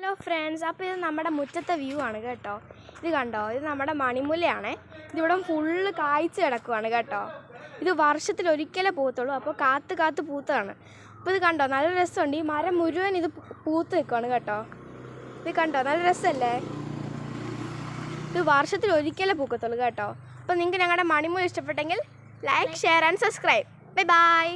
Hello friends, അപ്പോൾ ഇത് നമ്മുടെ മുറ്റത്തെ വ്യൂ ആണ് കേട്ടോ. ഇത് കണ്ടോ, ഇത് നമ്മുടെ മണിമുല്ലയാണേ. ഇതിവിടെ ഫുള്ള് കായ്ച്ച് കിടക്കുവാണ് കേട്ടോ. ഇത് വർഷത്തിലൊരിക്കലേ പൂത്തുള്ളൂ, അപ്പോൾ കാത്ത് പൂത്തതാണ്. അപ്പോൾ ഇത് കണ്ടോ, നല്ല രസമുണ്ട്. ഈ മരം മുഴുവൻ ഇത് പൂത്ത് നിൽക്കുവാണ് കേട്ടോ. ഇത് കണ്ടോ, നല്ല രസമല്ലേ? ഇത് വർഷത്തിലൊരിക്കലേ പൂക്കത്തുള്ളൂ കേട്ടോ. അപ്പോൾ നിങ്ങൾക്ക് ഞങ്ങളുടെ മണിമുല്ല ഇഷ്ടപ്പെട്ടെങ്കിൽ like, share and subscribe. Bye bye.